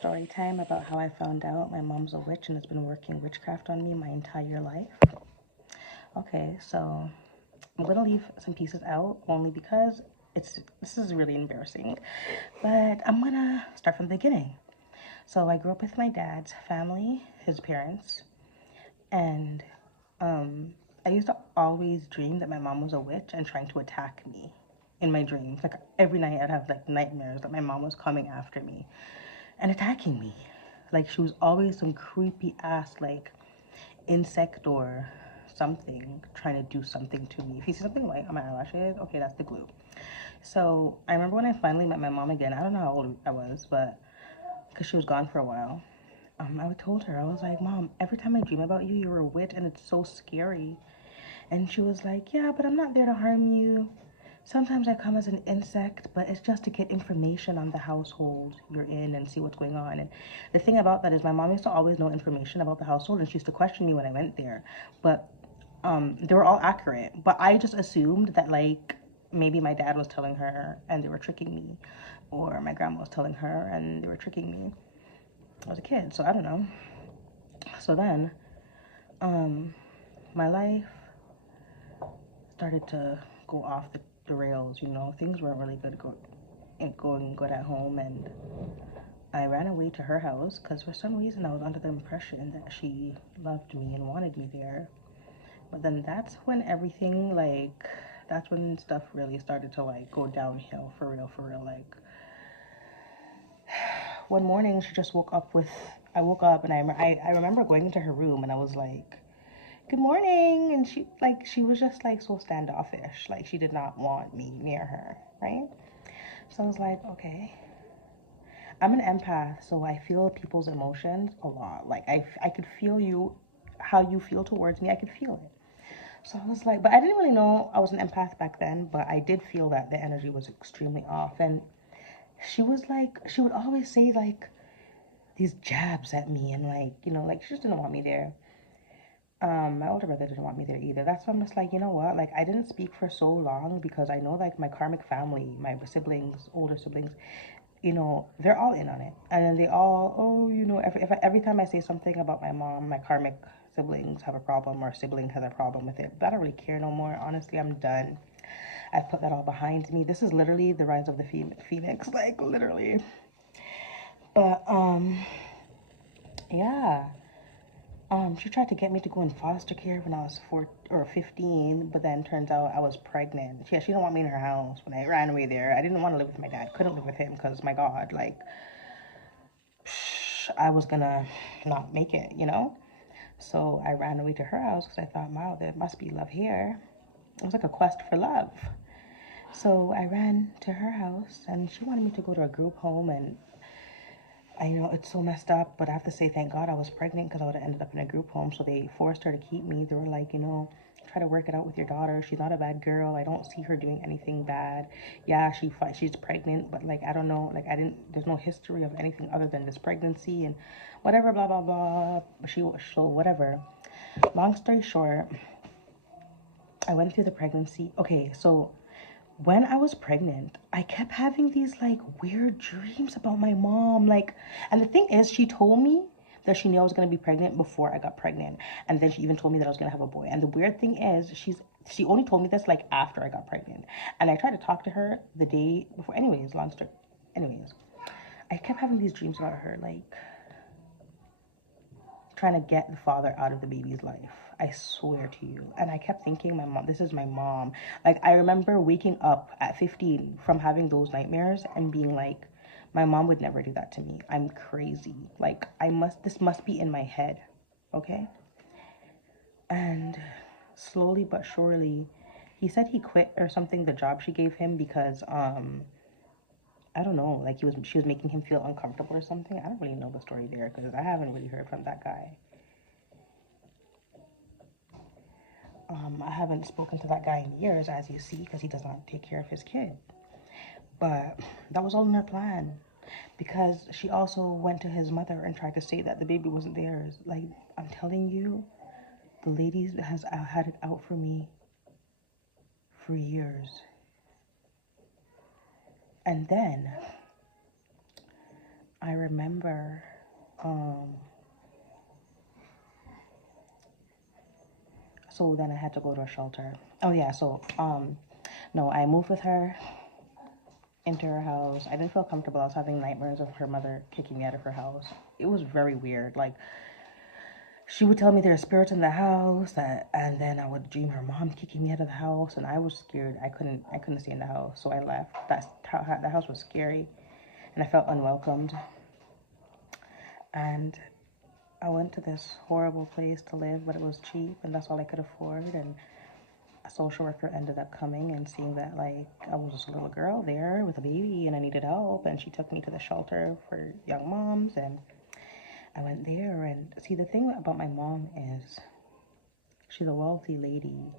Story time about how I found out my mom's a witch and has been working witchcraft on me my entire life. Okay, so I'm gonna leave some pieces out only because this is really embarrassing. But I'm gonna start from the beginning. So I grew up with my dad's family, his parents, and I used to always dream that my mom was a witch and trying to attack me in my dreams. Like every night I'd have like nightmares that my mom was coming after me and attacking me. Like she was always some creepy ass like insect or something trying to do something to me. If you see something white on my eyelashes, okay, that's the glue. So I remember when I finally met my mom again. I don't know how old I was, but because she was gone for a while. I told her, I was like, Mom, every time I dream about you, you're a witch and it's so scary. And she was like, yeah, but I'm not there to harm you. Sometimes I come as an insect, but it's just to get information on the household you're in and see what's going on. And the thing about that is my mom used to always know information about the household and she used to question me when I went there. But they were all accurate. But I just assumed that like maybe my dad was telling her and they were tricking me. Or my grandma was telling her and they were tricking me. I was a kid, so I don't know. So then, my life started to go off the rails, you know. Things weren't really going good at home, and I ran away to her house because for some reason I was under the impression that she loved me and wanted me there. But then that's when stuff really started to like go downhill for real. Like one morning she just I woke up and I remember going into her room and I was like, good morning. And she was just like so standoffish. Like she did not want me near her, right? So I was like, okay. I'm an empath, so I feel people's emotions a lot. Like I could feel how you feel towards me. I could feel it. So I was like, but I didn't really know I was an empath back then, but I did feel that the energy was extremely off. And she would always say like these jabs at me and like, like she just didn't want me there. My older brother didn't want me there either. That's why I'm just like, you know what? Like, I didn't speak for so long because I know, like, my karmic family, my siblings, older siblings, they're all in on it. And then they all, oh, every time I say something about my mom, my karmic siblings have a problem or sibling has a problem with it. But I don't really care no more. Honestly, I'm done. I've put that all behind me. This is literally the rise of the phoenix, like, literally. But, yeah. She tried to get me to go in foster care when I was 15, but then turns out I was pregnant. She didn't want me in her house when I ran away there. I didn't want to live with my dad. Couldn't live with him because, my God, like, I was gonna not make it, you know? So I ran away to her house because I thought, wow, there must be love here. It was like a quest for love. So I ran to her house and she wanted me to go to a group home, and I know it's so messed up, but I have to say thank God I was pregnant because I would have ended up in a group home. So they forced her to keep me. They were like, try to work it out with your daughter. She's not a bad girl. I don't see her doing anything bad. Yeah, she's pregnant, but like I don't know, like I didn't. There's no history of anything other than this pregnancy and whatever, blah blah blah. So whatever. Long story short, I went through the pregnancy. Okay, so when I was pregnant, I kept having these like weird dreams about my mom. Like, and the thing is, she told me that she knew I was gonna be pregnant before I got pregnant, and then she even told me that I was gonna have a boy. And the weird thing is, she only told me this like after I got pregnant. And I tried to talk to her the day before. Anyways, long story. Anyways, I kept having these dreams about her, like trying to get the father out of the baby's life. I swear to you. And I kept thinking, my mom, this is my mom. Like, I remember waking up at 15 from having those nightmares and being like, my mom would never do that to me. I'm crazy. Like, this must be in my head. Okay? And slowly but surely, he said he quit or something, the job she gave him, because, I don't know, like she was making him feel uncomfortable or something. I don't really know the story there because I haven't really heard from that guy. I haven't spoken to that guy in years, as you see, because he does not take care of his kid. But that was all in her plan, because she also went to his mother and tried to say that the baby wasn't theirs. Like, I'm telling you, the lady has had it out for me for years. And then I remember, so then I had to go to a shelter. Oh yeah, so, no, I moved with her into her house. I didn't feel comfortable. I was having nightmares of her mother kicking me out of her house. It was very weird. Like, she would tell me there are spirits in the house, and then I would dream her mom kicking me out of the house, and I was scared. I couldn't stay in the house, so I left. The house was scary, and I felt unwelcomed. And I went to this horrible place to live, but it was cheap, and that's all I could afford. And a social worker ended up coming and seeing that, like, I was just a little girl there with a baby, and I needed help, and she took me to the shelter for young moms, and I went there. And see, the thing about my mom is she's a wealthy lady,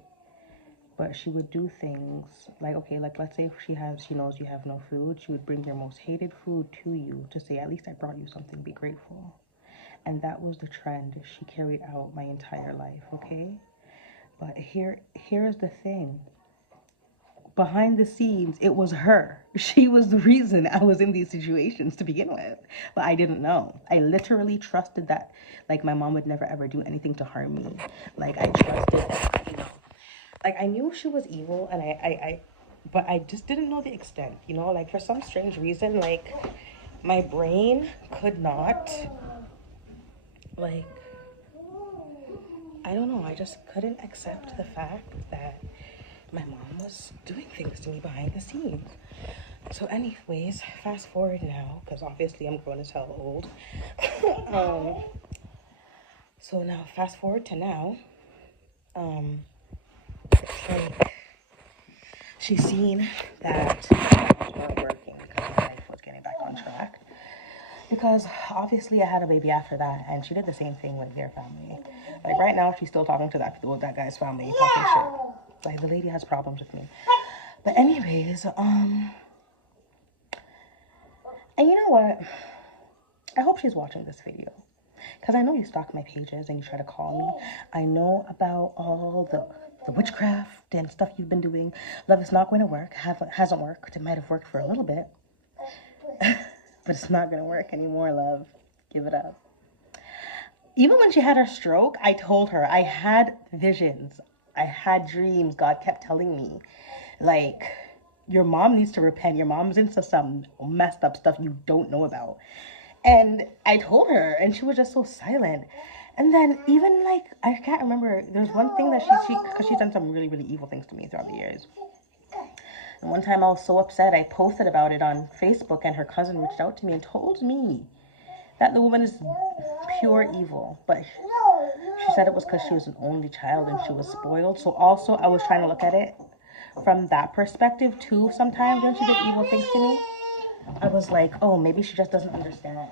but she would do things like, okay, like let's say if she knows you have no food, she would bring your most hated food to you to say, at least I brought you something, be grateful. And that was the trend she carried out my entire life, okay? But here's the thing. Behind the scenes, it was her. She was the reason I was in these situations to begin with. But I didn't know. I literally trusted that, like, my mom would never ever do anything to harm me. Like, I trusted that, like, I knew she was evil, and but I just didn't know the extent, like, for some strange reason, like, my brain could not, like, I don't know, I just couldn't accept the fact that my mom was doing things to me behind the scenes. So anyways, fast forward now, because obviously I'm grown as hell old. So now, fast forward to now, like, she's seen that things weren't working because my life was getting back on track. Because obviously I had a baby after that, and she did the same thing with their family. Like, right now, she's still talking to that guy's family, talking shit. Like, the lady has problems with me. But anyways, and you know what? I hope she's watching this video, because I know you stalk my pages and you try to call me. I know about all the witchcraft and stuff you've been doing. Love, it's not going to work. Hasn't worked. It might have worked for a little bit. But it's not going to work anymore, love. Give it up. Even when she had her stroke, I told her I had visions. I had dreams. God kept telling me, like, your mom needs to repent. Your mom's into some messed up stuff you don't know about. And I told her, and she was just so silent. And then even, like, I can't remember, there's one thing that because she's done some really, really evil things to me throughout the years. And one time I was so upset, I posted about it on Facebook, and her cousin reached out to me and told me that the woman is pure evil. But she said it was because she was an only child and she was spoiled. So also I was trying to look at it from that perspective too. Sometimes when she did evil things to me, I was like, oh, maybe she just doesn't understand.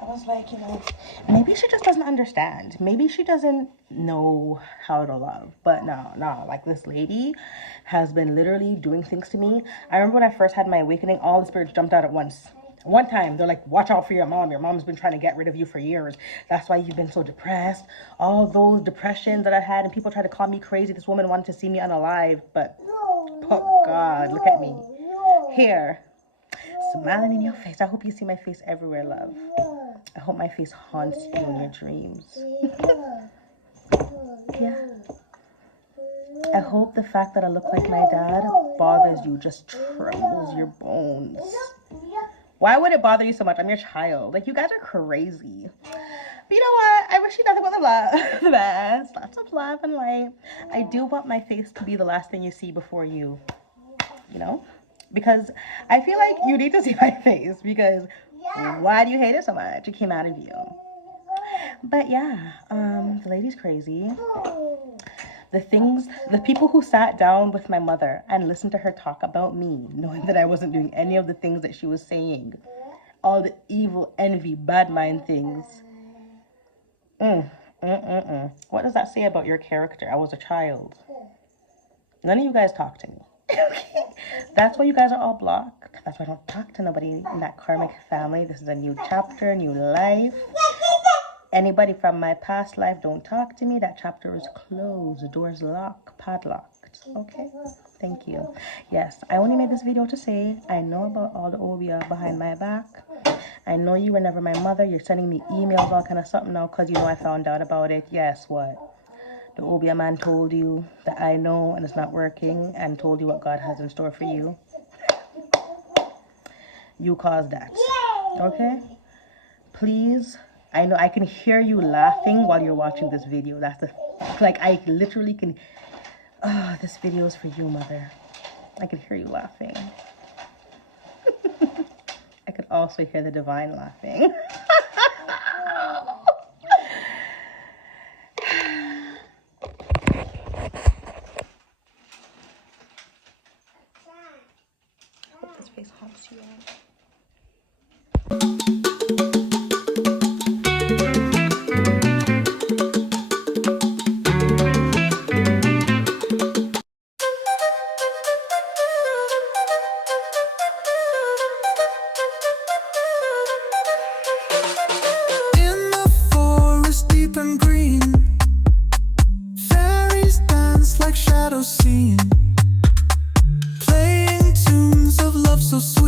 I was like, maybe she just doesn't understand. Maybe she doesn't know how to love. But no, like, this lady has been literally doing things to me. I remember when I first had my awakening, all the spirits jumped out at once. One time, they're like, watch out for your mom. Your mom's been trying to get rid of you for years. That's why you've been so depressed. All those depressions that I had, and people tried to call me crazy. This woman wanted to see me unalive, but, oh God, look at me. Here, smiling in your face. I hope you see my face everywhere, love. I hope my face haunts you in your dreams. Yeah. I hope the fact that I look like my dad bothers you, just trembles your bones. Why would it bother you so much? I'm your child. Like, you guys are crazy. But you know what? I wish you nothing but the love, the best. Lots of love and light. I do want my face to be the last thing you see before you, because I feel like you need to see my face, because why do you hate it so much? It came out of you. But yeah, the lady's crazy. The people who sat down with my mother and listened to her talk about me, knowing that I wasn't doing any of the things that she was saying, all the evil, envy, bad mind things. What does that say about your character? I was a child. None of you guys talk to me. That's why you guys are all blocked. That's why I don't talk to nobody in that karmic family. This is a new chapter, new life. Anybody from my past life, don't talk to me. That chapter is closed. The door's locked, padlocked. Okay, thank you. Yes, I only made this video to say I know about all the obia behind my back. I know you were never my mother. You're sending me emails, all kind of something now, because you know I found out about it. Yes, what? The obia man told you that I know and it's not working, and told you what God has in store for you. You caused that. Okay? Please, I know I can hear you laughing while you're watching this video. That's the, like, I literally can. Oh, this video is for you, mother. I could hear you laughing. I could also hear the divine laughing. I hope this face helps you out. Seen, playing tunes of love so sweet.